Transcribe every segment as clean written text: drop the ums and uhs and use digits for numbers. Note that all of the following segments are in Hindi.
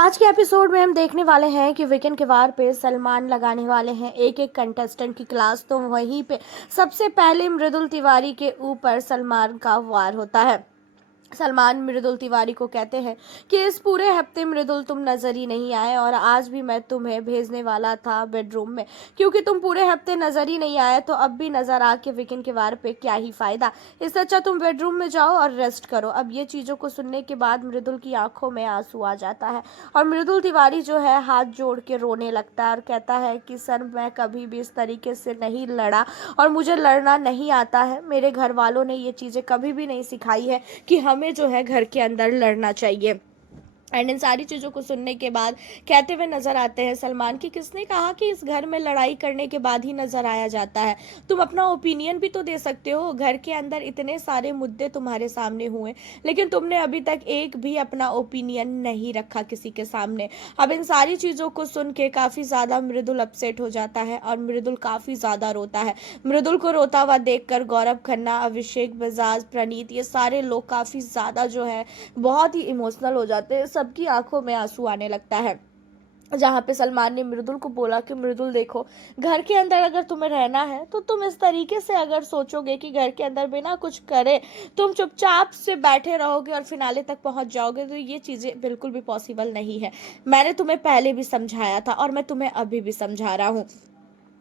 आज के एपिसोड में हम देखने वाले हैं कि वीकेंड के वार पे सलमान लगाने वाले हैं एक एक कंटेस्टेंट की क्लास। तो वहीं पे सबसे पहले मृदुल तिवारी के ऊपर सलमान का वार होता है। सलमान मृदुल तिवारी को कहते हैं कि इस पूरे हफ्ते मृदुल तुम नजर ही नहीं आए और आज भी मैं तुम्हें भेजने वाला था बेडरूम में, क्योंकि तुम पूरे हफ्ते नजर ही नहीं आए तो अब भी नजर आके वीकेंड के वार पे क्या ही फायदा। इससे अच्छा तुम बेडरूम में जाओ और रेस्ट करो। अब ये चीजों को सुनने के बाद मृदुल की आंखों में आंसू आ जाता है और मृदुल तिवारी जो है हाथ जोड़ के रोने लगता है और कहता है कि सर मैं कभी भी इस तरीके से नहीं लड़ा और मुझे लड़ना नहीं आता है। मेरे घर वालों ने ये चीज़ें कभी भी नहीं सिखाई है कि हमें जो है घर के अंदर लड़ना चाहिए। एंड इन सारी चीज़ों को सुनने के बाद कहते हुए नजर आते हैं सलमान की किसने कहा कि इस घर में लड़ाई करने के बाद ही नजर आया जाता है। तुम अपना ओपिनियन भी तो दे सकते हो। घर के अंदर इतने सारे मुद्दे तुम्हारे सामने हुए लेकिन तुमने अभी तक एक भी अपना ओपिनियन नहीं रखा किसी के सामने। अब इन सारी चीज़ों को सुन के काफ़ी ज़्यादा मृदुल अपसेट हो जाता है और मृदुल काफ़ी ज़्यादा रोता है। मृदुल को रोता हुआ देखकर गौरव खन्ना, अभिषेक बजाज, प्रणीत ये सारे लोग काफ़ी ज़्यादा जो है बहुत ही इमोशनल हो जाते हैं। सबकी आंखों में आंसू आने लगता है। जहाँ पे सलमान ने मृदुल को बोला कि मृदुल देखो, घर के अंदर अगर तुम्हें रहना है तो तुम इस तरीके से अगर सोचोगे कि घर के अंदर बिना कुछ करे तुम चुपचाप से बैठे रहोगे और फिनाले तक पहुंच जाओगे तो ये चीज़ें बिल्कुल भी पॉसिबल नहीं है। मैंने तुम्हें पहले भी समझाया था और मैं तुम्हें अभी भी समझा रहा हूँ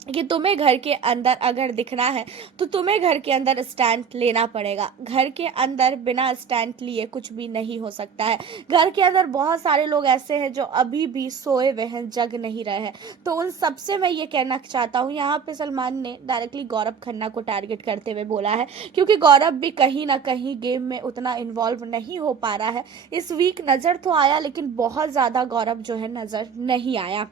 कि तुम्हें घर के अंदर अगर दिखना है तो तुम्हें घर के अंदर स्टैंड लेना पड़ेगा। घर के अंदर बिना स्टैंड लिए कुछ भी नहीं हो सकता है। घर के अंदर बहुत सारे लोग ऐसे हैं जो अभी भी सोए हुए हैं, जग नहीं रहे हैं। तो उन सबसे मैं ये कहना चाहता हूँ, यहाँ पे सलमान ने डायरेक्टली गौरव खन्ना को टारगेट करते हुए बोला है क्योंकि गौरव भी कहीं ना कहीं गेम में उतना इन्वॉल्व नहीं हो पा रहा है। इस वीक नज़र तो आया लेकिन बहुत ज़्यादा गौरव जो है नज़र नहीं आया।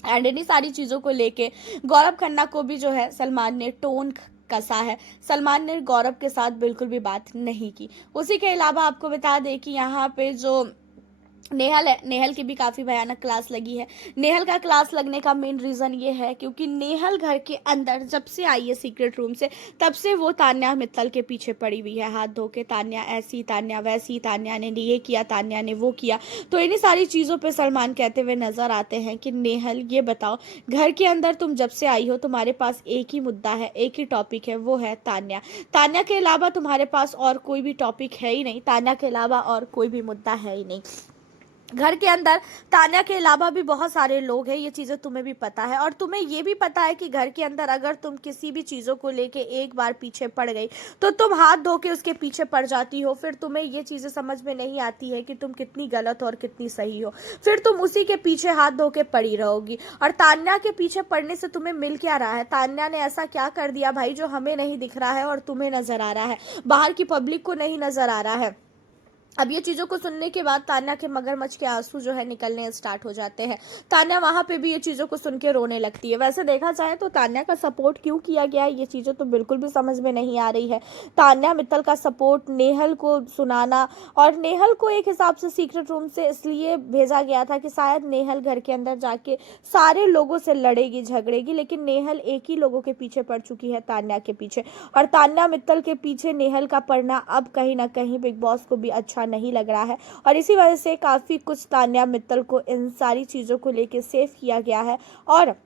एंड इन्हीं सारी चीज़ों को लेके गौरव खन्ना को भी जो है सलमान ने टोन कसा है। सलमान ने गौरव के साथ बिल्कुल भी बात नहीं की। उसी के अलावा आपको बता दें कि यहाँ पे जो नेहल है, नेहल की भी काफ़ी भयानक क्लास लगी है। नेहल का क्लास लगने का मेन रीज़न ये है क्योंकि नेहल घर के अंदर जब से आई है सीक्रेट रूम से तब से वो तान्या मित्तल के पीछे पड़ी हुई है हाथ धो के। तान्या ऐसी, तान्या वैसी, तान्या ने ये किया, तान्या ने वो किया। तो इन्हीं सारी चीज़ों पे सलमान कहते हुए नज़र आते हैं कि नेहल ये बताओ, घर के अंदर तुम जब से आई हो तुम्हारे पास एक ही मुद्दा है, एक ही टॉपिक है, वो है तान्या। तान्या के अलावा तुम्हारे पास और कोई भी टॉपिक है ही नहीं। तान्या के अलावा और कोई भी मुद्दा है ही नहीं। घर के अंदर तान्या के अलावा भी बहुत सारे लोग हैं, ये चीज़ें तुम्हें भी पता है और तुम्हें ये भी पता है कि घर के अंदर अगर तुम किसी भी चीज़ों को लेके एक बार पीछे पड़ गई तो तुम हाथ धो के उसके पीछे पड़ जाती हो। फिर तुम्हें ये चीज़ें समझ में नहीं आती है कि तुम कितनी गलत और कितनी सही हो। फिर तुम उसी के पीछे हाथ धो के पड़ी रहोगी। और तान्या के पीछे पड़ने से तुम्हें मिल क्या रहा है? तान्या ने ऐसा क्या कर दिया भाई जो हमें नहीं दिख रहा है और तुम्हें नज़र आ रहा है, बाहर की पब्लिक को नहीं नज़र आ रहा है? अब ये चीज़ों को सुनने के बाद तान्या के मगरमच्छ के आंसू जो है निकलने स्टार्ट हो जाते हैं। तान्या वहाँ पे भी ये चीज़ों को सुन के रोने लगती है। वैसे देखा जाए तो तान्या का सपोर्ट क्यों किया गया है ये चीज़ें तो बिल्कुल भी समझ में नहीं आ रही है। तान्या मित्तल का सपोर्ट नेहल को सुनाना, और नेहल को एक हिसाब से सीक्रेट रूम से इसलिए भेजा गया था कि शायद नेहल घर के अंदर जाके सारे लोगों से लड़ेगी झगड़ेगी, लेकिन नेहल एक ही लोगों के पीछे पड़ चुकी है, तान्या के पीछे। और तान्या मित्तल के पीछे नेहल का पड़ना अब कहीं ना कहीं बिग बॉस को भी अच्छा नहीं लग रहा है और इसी वजह से काफ़ी कुछ तान्या मित्तल को इन सारी चीज़ों को लेके सेव किया गया है और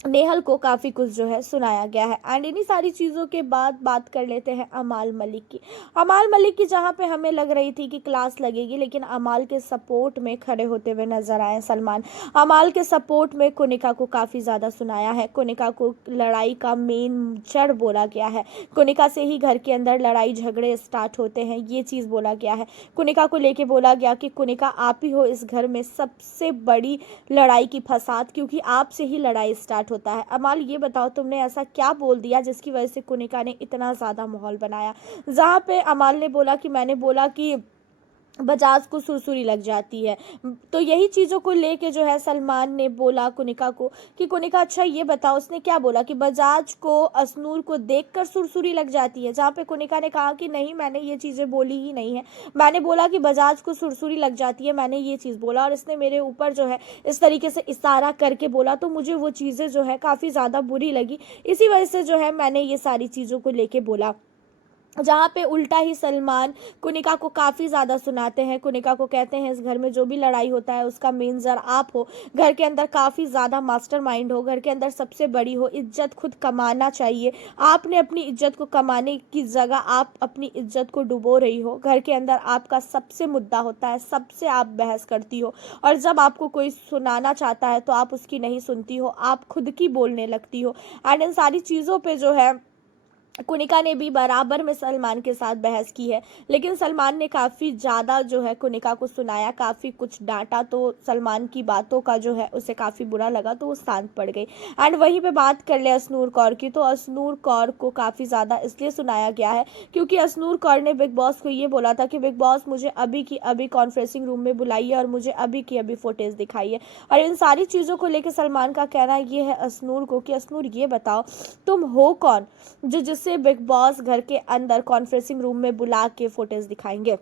नेहल को काफ़ी कुछ जो है सुनाया गया है। एंड इन्हीं सारी चीज़ों के बाद बात कर लेते हैं अमाल मलिक की। अमाल मलिक की जहाँ पे हमें लग रही थी कि क्लास लगेगी, लेकिन अमाल के सपोर्ट में खड़े होते हुए नजर आए सलमान। अमाल के सपोर्ट में कुनिका को काफ़ी ज़्यादा सुनाया है। कुनिका को लड़ाई का मेन जड़ बोला गया है। कुनिका से ही घर के अंदर लड़ाई झगड़े स्टार्ट होते हैं, ये चीज़ बोला गया है। कुनिका को लेके बोला गया कि कुनिका आप ही हो इस घर में सबसे बड़ी लड़ाई की फसाद, क्योंकि आपसे ही लड़ाई स्टार्ट होता है। अमाल ये बताओ तुमने ऐसा क्या बोल दिया जिसकी वजह से कुनिका ने इतना ज़्यादा माहौल बनाया? जहाँ पे अमाल ने बोला कि मैंने बोला कि बजाज को सुरसुरी लग जाती है, तो यही चीज़ों को लेके जो है सलमान ने बोला कुनिका को कि कुनिका अच्छा ये बताओ उसने क्या बोला कि बजाज को असनूर को देखकर सुरसुरी लग जाती है। जहाँ पे कुनिका ने कहा कि नहीं मैंने ये चीज़ें बोली ही नहीं है, मैंने बोला कि बजाज को सुरसुरी लग जाती है, मैंने ये चीज़ बोला और इसने मेरे ऊपर जो है इस तरीके से इशारा करके बोला, तो मुझे वो चीज़ें जो है काफ़ी ज़्यादा बुरी लगी। इसी वजह से जो है मैंने ये सारी चीज़ों को लेके बोला। जहाँ पे उल्टा ही सलमान कुनिका को काफ़ी ज़्यादा सुनाते हैं। कुनिका को कहते हैं इस घर में जो भी लड़ाई होता है उसका मेन जर आप हो, घर के अंदर काफ़ी ज़्यादा मास्टरमाइंड हो, घर के अंदर सबसे बड़ी हो, इज्जत खुद कमाना चाहिए। आपने अपनी इज्जत को कमाने की जगह आप अपनी इज्जत को डुबो रही हो। घर के अंदर आपका सबसे मुद्दा होता है, सबसे आप बहस करती हो, और जब आपको कोई सुनाना चाहता है तो आप उसकी नहीं सुनती हो, आप खुद की बोलने लगती हो। एंड इन सारी चीज़ों पे जो है कुनिका ने भी बराबर में सलमान के साथ बहस की है, लेकिन सलमान ने काफ़ी ज़्यादा जो है कुनिका को सुनाया, काफ़ी कुछ डांटा, तो सलमान की बातों का जो है उसे काफ़ी बुरा लगा, तो वो शांत पड़ गई। एंड वहीं पे बात कर ले असनूर कौर की, तो असनूर कौर को काफ़ी ज़्यादा इसलिए सुनाया गया है क्योंकि असनूर कौर ने बिग बॉस को ये बोला था कि बिग बॉस मुझे अभी की अभी कॉन्फ्रेंसिंग रूम में बुलाइए और मुझे अभी की अभी फुटेज दिखाइए। और इन सारी चीज़ों को लेकर सलमान का कहना ये है असनूर को कि असनूर ये बताओ तुम हो कौन जो जिससे बिग बॉस घर के अंदर कॉन्फ्रेंसिंग रूम में बुला के फुटेज दिखाएंगे।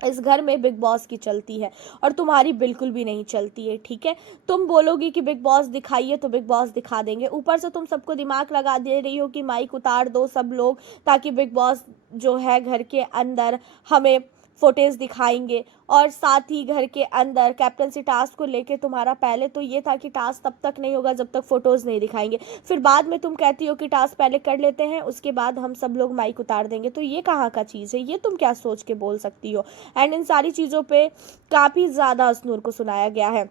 इस घर में बिग बॉस की चलती है और तुम्हारी बिल्कुल भी नहीं चलती है, ठीक है। तुम बोलोगी कि बिग बॉस दिखाइए तो बिग बॉस दिखा देंगे, ऊपर से तुम सबको दिमाग लगा दे रही हो कि माइक उतार दो सब लोग, ताकि बिग बॉस जो है घर के अंदर हमें फुटेज दिखाएंगे। और साथ ही घर के अंदर कैप्टनसी टास्क को लेके तुम्हारा पहले तो ये था कि टास्क तब तक नहीं होगा जब तक फोटोज़ नहीं दिखाएंगे, फिर बाद में तुम कहती हो कि टास्क पहले कर लेते हैं उसके बाद हम सब लोग माइक उतार देंगे। तो ये कहाँ का चीज़ है, ये तुम क्या सोच के बोल सकती हो। एंड इन सारी चीज़ों पे काफ़ी ज़्यादा असनूर को सुनाया गया है।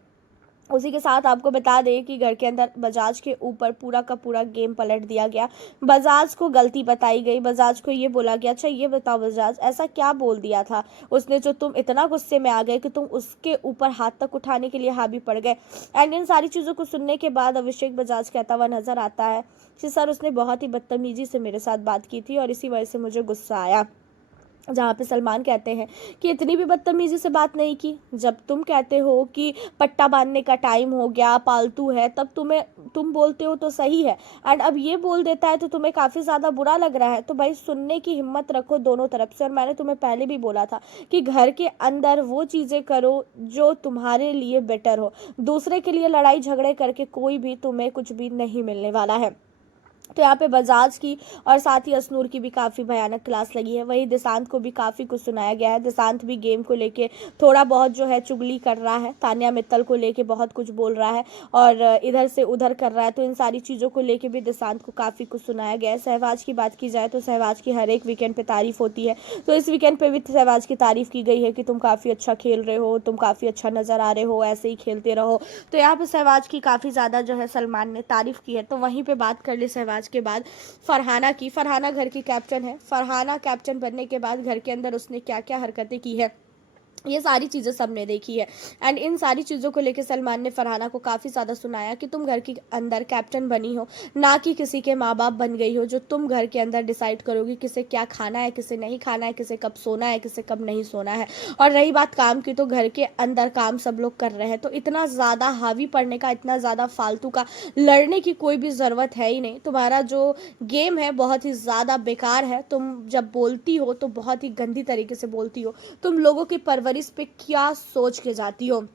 उसी के साथ आपको बता दें कि घर के अंदर बजाज के ऊपर पूरा का पूरा गेम पलट दिया गया। बजाज को गलती बताई गई, बजाज को ये बोला गया अच्छा ये बताओ बजाज ऐसा क्या बोल दिया था उसने जो तुम इतना गुस्से में आ गए कि तुम उसके ऊपर हाथ तक उठाने के लिए हावी पड़ गए। एंड इन सारी चीज़ों को सुनने के बाद अभिषेक बजाज कहता हुआ नजर आता है कि सर उसने बहुत ही बदतमीजी से मेरे साथ बात की थी और इसी वजह से मुझे गुस्सा आया। जहाँ पे सलमान कहते हैं कि इतनी भी बदतमीजी से बात नहीं की, जब तुम कहते हो कि पट्टा बांधने का टाइम हो गया पालतू है तब तुम बोलते हो तो सही है, एंड अब ये बोल देता है तो तुम्हें काफ़ी ज़्यादा बुरा लग रहा है। तो भाई सुनने की हिम्मत रखो दोनों तरफ से, और मैंने तुम्हें पहले भी बोला था कि घर के अंदर वो चीज़ें करो जो तुम्हारे लिए बेटर हो, दूसरे के लिए लड़ाई झगड़े करके कोई भी तुम्हें कुछ भी नहीं मिलने वाला है। तो यहाँ पे बजाज की और साथ ही असनूर की भी काफ़ी भयानक क्लास लगी है। वहीं दिशांत को भी काफ़ी कुछ सुनाया गया है। दिशांत भी गेम को लेके थोड़ा बहुत जो है चुगली कर रहा है, तान्या मित्तल को लेके बहुत कुछ बोल रहा है और इधर से उधर कर रहा है। तो इन सारी चीज़ों को लेके भी दिशांत को काफ़ी कुछ सुनाया गया है। सहवाज की बात की जाए तो सहवाज की हर एक वीकेंड पर तारीफ होती है, तो इस वीकेंड पर भी सहवाज की तारीफ की गई है कि तुम काफ़ी अच्छा खेल रहे हो, तुम काफ़ी अच्छा नज़र आ रहे हो, ऐसे ही खेलते रहो। तो यहाँ पर सहवाज की काफ़ी ज़्यादा जो है सलमान ने तारीफ की है। तो वहीं पर बात कर ली सहवाज के बाद फरहाना की। फरहाना घर की कैप्टन है। फरहाना कैप्टन बनने के बाद घर के अंदर उसने क्या क्या हरकतें की है ये सारी चीज़ें सबने देखी है। एंड इन सारी चीज़ों को लेकर सलमान ने फरहाना को काफ़ी ज़्यादा सुनाया कि तुम घर के अंदर कैप्टन बनी हो, ना कि किसी के माँ बाप बन गई हो जो तुम घर के अंदर डिसाइड करोगी किसे क्या खाना है, किसे नहीं खाना है, किसे कब सोना है, किसे कब नहीं सोना है। और रही बात काम की, तो घर के अंदर काम सब लोग कर रहे हैं, तो इतना ज़्यादा हावी पड़ने का, इतना ज़्यादा फालतू का लड़ने की कोई भी ज़रूरत है ही नहीं। तुम्हारा जो गेम है बहुत ही ज़्यादा बेकार है। तुम जब बोलती हो तो बहुत ही गंदी तरीके से बोलती हो। तुम लोगों की परवरिश पे क्या सोच के जाती हो।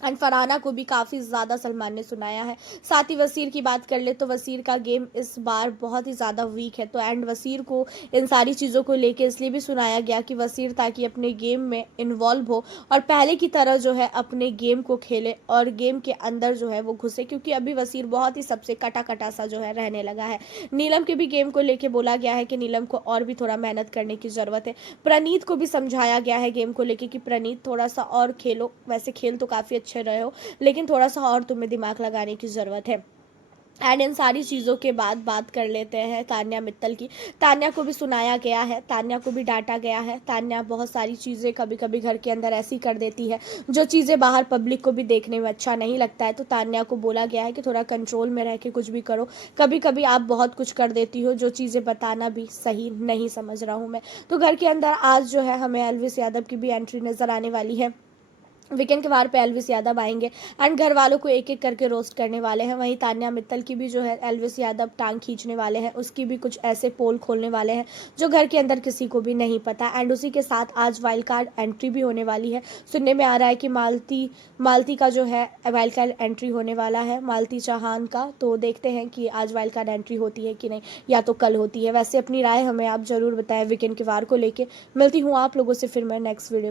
एंड फरहाना को भी काफ़ी ज़्यादा सलमान ने सुनाया है। साथ ही वसीर की बात कर ले तो वसीर का गेम इस बार बहुत ही ज़्यादा वीक है। तो एंड वसीर को इन सारी चीज़ों को लेके इसलिए भी सुनाया गया कि वसीर ताकि अपने गेम में इन्वॉल्व हो और पहले की तरह जो है अपने गेम को खेले और गेम के अंदर जो है वो घुसे, क्योंकि अभी वसीर बहुत ही सबसे कटा कटा सा जो है रहने लगा है। नीलम के भी गेम को लेके बोला गया है कि नीलम को और भी थोड़ा मेहनत करने की ज़रूरत है। प्रणीत को भी समझाया गया है गेम को लेके कि प्रणीत थोड़ा सा और खेलो, वैसे खेल तो काफ़ी अच्छे रहे हो लेकिन थोड़ा सा और तुम्हें दिमाग लगाने की ज़रूरत है। एंड इन सारी चीज़ों के बाद बात कर लेते हैं तान्या मित्तल की। तान्या को भी सुनाया गया है, तान्या को भी डांटा गया है। तान्या बहुत सारी चीज़ें कभी कभी घर के अंदर ऐसी कर देती है जो चीज़ें बाहर पब्लिक को भी देखने में अच्छा नहीं लगता है। तो तान्या को बोला गया है कि थोड़ा कंट्रोल में रह के कुछ भी करो, कभी कभी आप बहुत कुछ कर देती हो जो चीज़ें बताना भी सही नहीं समझ रहा हूँ मैं। तो घर के अंदर आज जो है हमें एल्विस यादव की भी एंट्री नज़र आने वाली है। वीकेंड के वार पे एल्विस यादव आएंगे एंड घर वालों को एक एक करके रोस्ट करने वाले हैं। वहीं तान्या मित्तल की भी जो है एल्विस यादव टांग खींचने वाले हैं, उसकी भी कुछ ऐसे पोल खोलने वाले हैं जो घर के अंदर किसी को भी नहीं पता। एंड उसी के साथ आज वाइल्ड कार्ड एंट्री भी होने वाली है। सुनने में आ रहा है कि मालती का जो है वाइल्ड कार्ड एंट्री होने वाला है, मालती चौहान का। तो देखते हैं कि आज वाइल्ड कार्ड एंट्री होती है कि नहीं, या तो कल होती है। वैसे अपनी राय हमें आप जरूर बताएं वीकेंड के वार को लेके। मिलती हूँ आप लोगों से फिर मैं नेक्स्ट वीडियो